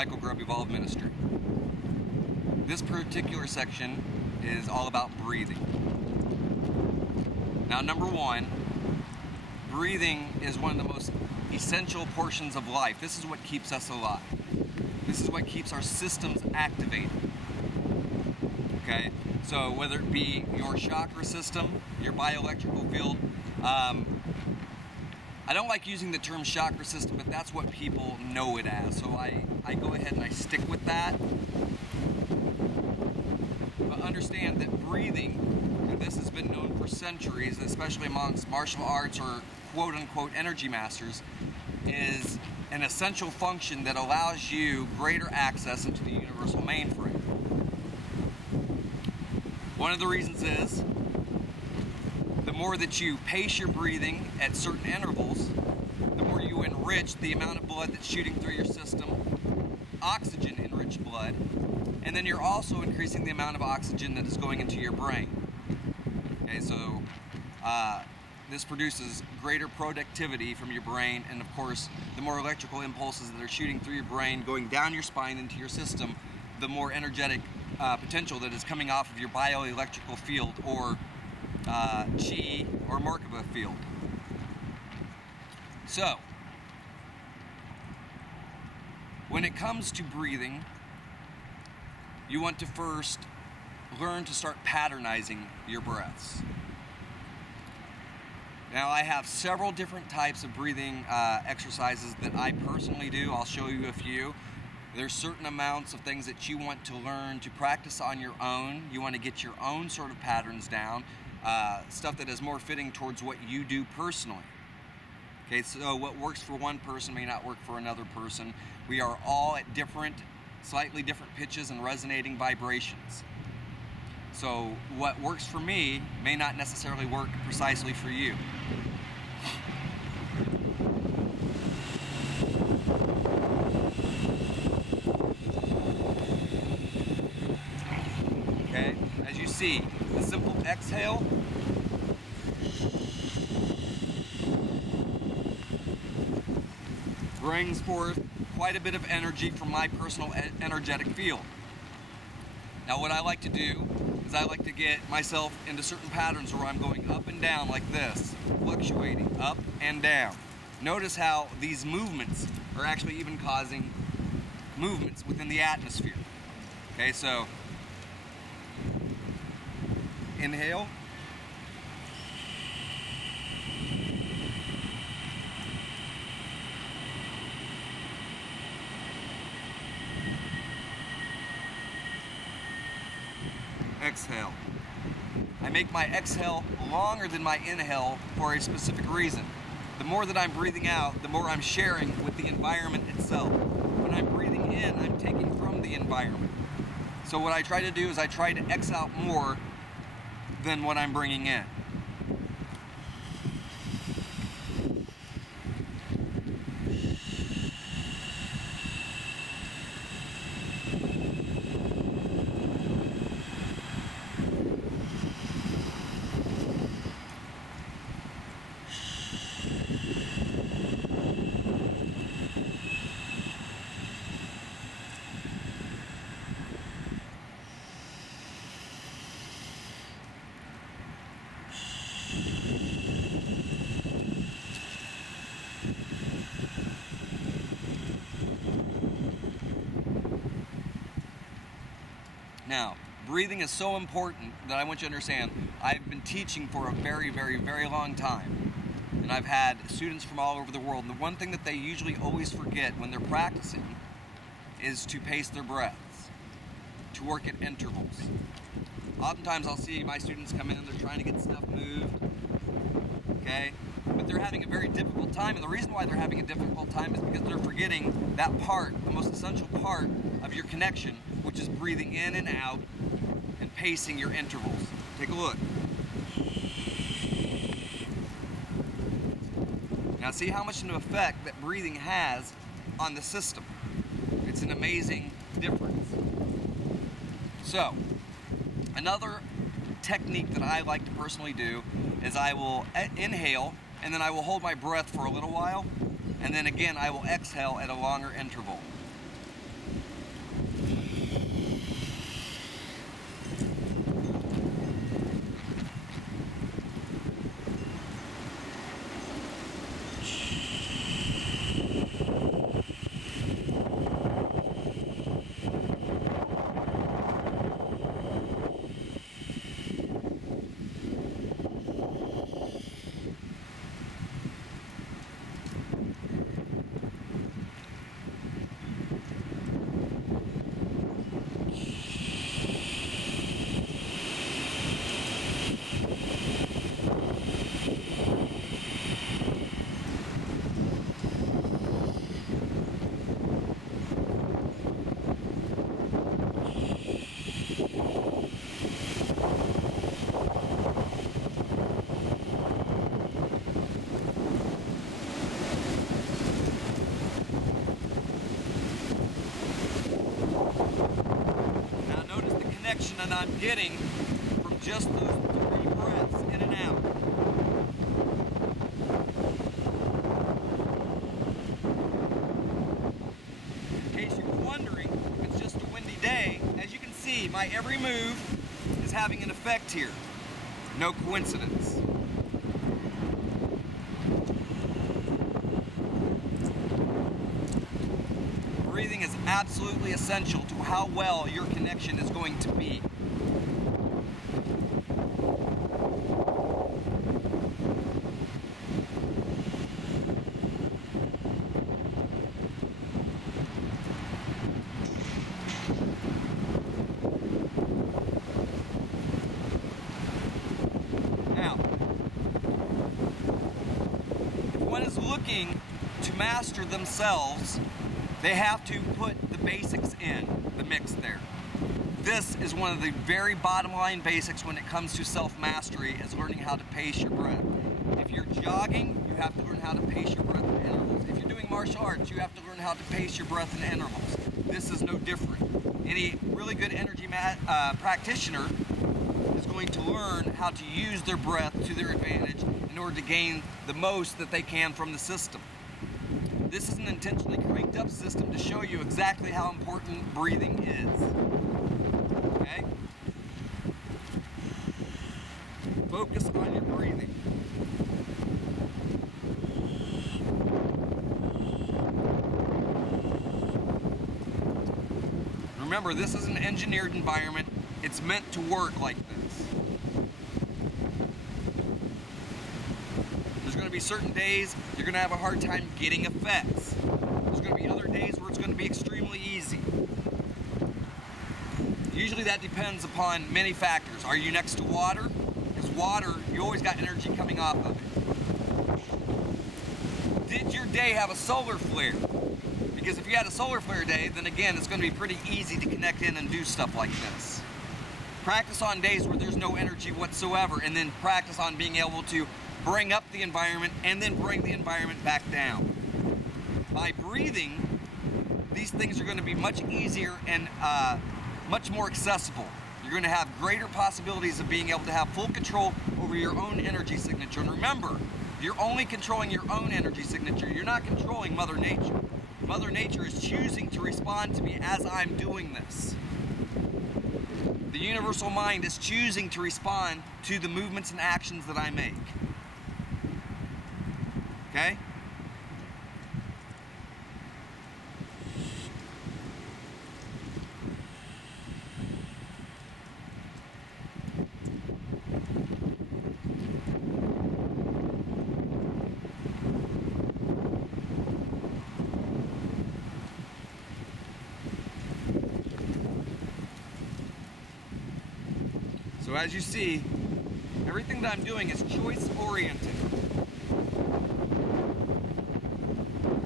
Michael Grubb Evolve Ministry. This particular section is all about breathing. Now, number one, breathing is one of the most essential portions of life. This is what keeps us alive. This is what keeps our systems activated. Okay? So whether it be your chakra system, your bioelectrical field, I don't like using the term chakra system, but that's what people know it as. So I go ahead and I stick with that. But understand that breathing, and this has been known for centuries, especially amongst martial arts or quote-unquote energy masters, is an essential function that allows you greater access into the universal mainframe. One of the reasons is the more that you pace your breathing at certain intervals, the more you enrich the amount of blood that's shooting through your system, oxygen-enriched blood, and then you're also increasing the amount of oxygen that is going into your brain. Okay, so this produces greater productivity from your brain, and of course, the more electrical impulses that are shooting through your brain, going down your spine into your system, the more energetic potential that is coming off of your bioelectrical field, or chi or Merkaba field. So, when it comes to breathing, you want to first learn to start patternizing your breaths. Now, I have several different types of breathing exercises that I personally do. I'll show you a few. There's certain amounts of things that you want to learn to practice on your own. You want to get your own sort of patterns down, stuff that is more fitting towards what you do personally. Okay, so what works for one person may not work for another person. We are all at different, slightly different pitches and resonating vibrations. So what works for me may not necessarily work precisely for you. Okay, as you see, the simple exhale brings forth quite a bit of energy from my personal energetic field. Now, what I like to do is I like to get myself into certain patterns where I'm going up and down like this, fluctuating up and down. Notice how these movements are actually even causing movements within the atmosphere. Okay, so inhale. Exhale. I make my exhale longer than my inhale for a specific reason. The more that I'm breathing out, the more I'm sharing with the environment itself. When I'm breathing in, I'm taking from the environment. So what I try to do is I try to exhale more than what I'm bringing in. Now, breathing is so important that I want you to understand, I've been teaching for a very, very, very long time. And I've had students from all over the world. And the one thing that they usually always forget when they're practicing is to pace their breaths, to work at intervals. Oftentimes I'll see my students come in and they're trying to get stuff moved, okay? But they're having a very difficult time, and the reason why they're having a difficult time is because they're forgetting that part, the most essential part of your connection, which is breathing in and out and pacing your intervals. Take a look. Now see how much of an effect that breathing has on the system. It's an amazing difference. So, another technique that I like to personally do is I will inhale and then I will hold my breath for a little while, and then again I will exhale at a longer interval. than I'm getting from just those 3 breaths in and out. In case you were wondering, if it's just a windy day, as you can see, my every move is having an effect here. No coincidence. Breathing is absolutely essential to how well your connection is going to be. Now, if one is looking to master themselves, they have to put the basics in the mix there. This is one of the very bottom line basics when it comes to self-mastery, is learning how to pace your breath. If you're jogging, you have to learn how to pace your breath in intervals. If you're doing martial arts, you have to learn how to pace your breath in intervals. This is no different. Any really good energy practitioner is going to learn how to use their breath to their advantage in order to gain the most that they can from the system. This is an intentionally cranked up system to show you exactly how important breathing is. Okay? Focus on your breathing. Remember, this is an engineered environment. It's meant to work like this. There's going to be certain days you're going to have a hard time getting effects. There's going to be other days where it's going to be extremely easy. Usually that depends upon many factors. Are you next to water? Because water, you always got energy coming off of it. Did your day have a solar flare? Because if you had a solar flare day, then again, it's going to be pretty easy to connect in and do stuff like this. Practice on days where there's no energy whatsoever, and then practice on being able to bring up the environment and then bring the environment back down. By breathing, these things are going to be much easier and much more accessible. You're going to have greater possibilities of being able to have full control over your own energy signature. And remember, you're only controlling your own energy signature. You're not controlling Mother Nature. Mother Nature is choosing to respond to me as I'm doing this. The universal mind is choosing to respond to the movements and actions that I make. Okay? So as you see, everything that I'm doing is choice-oriented.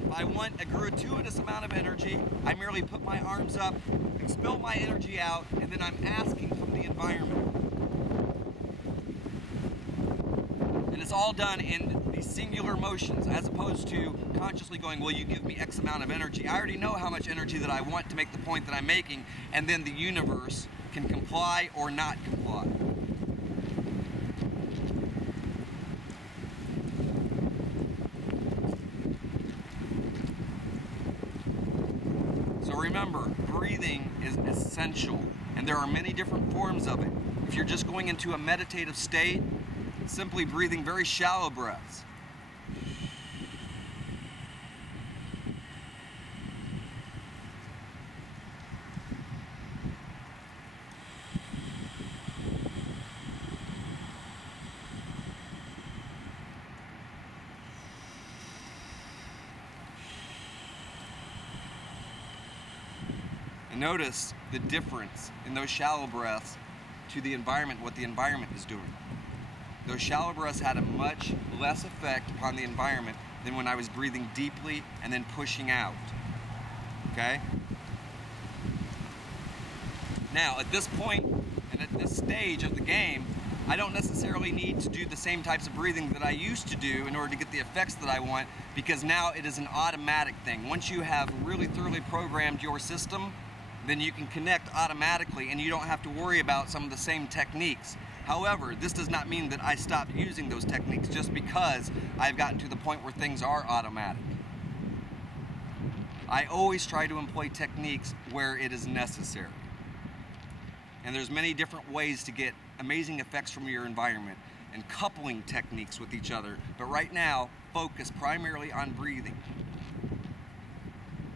If I want a gratuitous amount of energy, I merely put my arms up, expel my energy out, and then I'm asking from the environment. And it's all done in these singular motions, as opposed to consciously going, well, you give me X amount of energy. I already know how much energy that I want to make the point that I'm making, and then the universe can comply or not comply. So remember, breathing is essential, and there are many different forms of it. If you're just going into a meditative state, simply breathing very shallow breaths. And notice the difference in those shallow breaths to the environment, what the environment is doing. Those shallow breaths had a much less effect upon the environment than when I was breathing deeply and then pushing out. Okay? Now, at this point and at this stage of the game, I don't necessarily need to do the same types of breathing that I used to do in order to get the effects that I want, because now it is an automatic thing. Once you have really thoroughly programmed your system, then you can connect automatically and you don't have to worry about some of the same techniques. However, this does not mean that I stopped using those techniques just because I've gotten to the point where things are automatic. I always try to employ techniques where it is necessary. And there's many different ways to get amazing effects from your environment and coupling techniques with each other. But right now, focus primarily on breathing.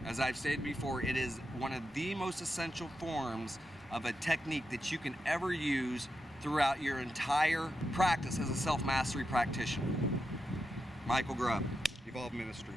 As I've stated before, it is one of the most essential forms of a technique that you can ever use throughout your entire practice as a self-mastery practitioner. Michael Grubb, Evolve Ministry.